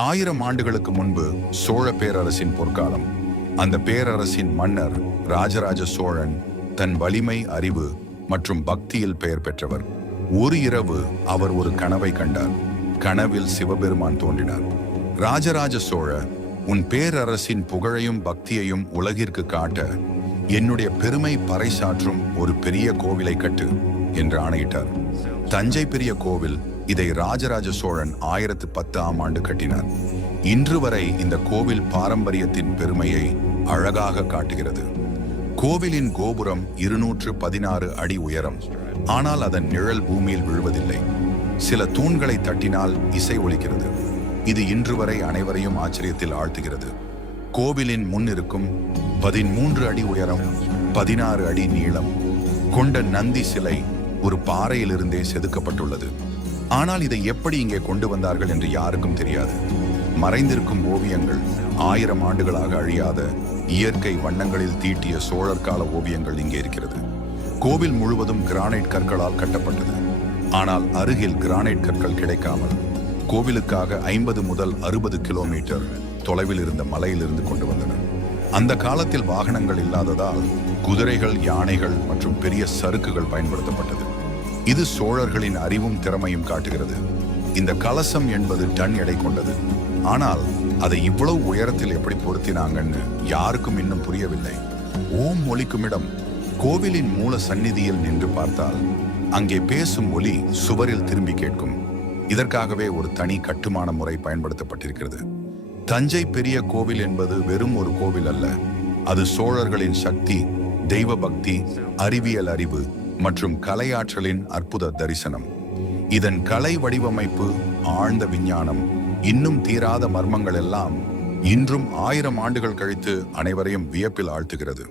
ஆயிரம் ஆண்டுகளுக்கு முன்பு சோழ பேரரசின் பொற்காலம். அந்த பேரரசின் மன்னர் ராஜராஜ சோழன் தன் வலிமை அறிவு மற்றும் பக்தியில் பெயர் பெற்றவர். ஒரு இரவு அவர் ஒரு கனவை கண்டார். கனவில் சிவபெருமான் தோன்றினார். ராஜராஜ சோழ உன் பேரரசின் புகழையும் பக்தியையும் உலகிற்கு காட்ட என்னுடைய பெருமை பறைசாற்றும் ஒரு பெரிய கோவிலை கட்டு என்று ஆணையிட்டார். தஞ்சை பெரிய கோவில் இதை ராஜராஜ சோழன் ஆயிரத்து பத்து ஆம் ஆண்டு கட்டினார். இன்று வரை இந்த கோவில் பாரம்பரியத்தின் பெருமையை அழகாக காட்டுகிறது. கோவிலின் கோபுரம் இருநூற்று பதினாறு அடி உயரம். ஆனால் அதன் நிழல் பூமியில் விழுவதில்லை. சில தூண்களை தட்டினால் இசை ஒலிக்கிறது. இது இன்று வரை அனைவரையும் ஆச்சரியத்தில் ஆழ்த்துகிறது. கோவிலின் முன் இருக்கும் பதிமூன்று அடி உயரம் பதினாறு அடி நீளம் கொண்ட நந்தி சிலை ஒரு பாறையிலிருந்தே செதுக்கப்பட்டுள்ளது. ஆனால் இதை எப்படி இங்கே கொண்டு வந்தார்கள் என்று யாருக்கும் தெரியாது. மறைந்திருக்கும் ஓவியங்கள் ஆயிரம் ஆண்டுகளாக அழியாத இயற்கை வண்ணங்களில் தீட்டிய சோழர் கால ஓவியங்கள் இங்கே இருக்கிறது. கோவில் முழுவதும் கிரானைட் கற்களால் கட்டப்பட்டது. ஆனால் அருகில் கிரானைட் கற்கள் கிடைக்காமல் கோவிலுக்காக ஐம்பது முதல் அறுபது கிலோமீட்டர் தொலைவில் இருந்த மலையிலிருந்து கொண்டு வந்தனர் அந்த காலத்தில் வாகனங்கள் இல்லாததால் குதிரைகள் யானைகள் மற்றும் பெரிய சறுக்குகள் பயன்படுத்தப்பட்டது. இது சோழர்களின் அறிவும் திறமையும் காட்டுகிறது. இந்த கலசம் என்பது டன் எடை கொண்டது. ஆனால் அதை இவ்வளவு உயரத்தில் எப்படி பொருத்தினாங்கன்னு யாருக்கும் இன்னும் புரியவில்லை. ஓம் ஒலிக்கும் இடம் கோவிலின் மூல சந்நிதியில் நின்று பார்த்தால் அங்கே பேசும் ஒலி சுவரில் திரும்பி கேட்கும். இதற்காகவே ஒரு தனி கட்டுமான முறை பயன்படுத்தப்பட்டிருக்கிறது. தஞ்சை பெரிய கோவில் என்பது வெறும் ஒரு கோவில் அல்ல. அது சோழர்களின் சக்தி தெய்வ பக்தி அறிவியல் அறிவு மற்றும் கலையாற்றலின் அற்புத தரிசனம். இதன் கலை வடிவமைப்பு ஆழ்ந்த விஞ்ஞானம் இன்னும் தீராத மர்மங்கள் எல்லாம் இன்றும் ஆயிரம் ஆண்டுகள் கழித்து அனைவரையும் வியப்பில் ஆழ்த்துகிறது.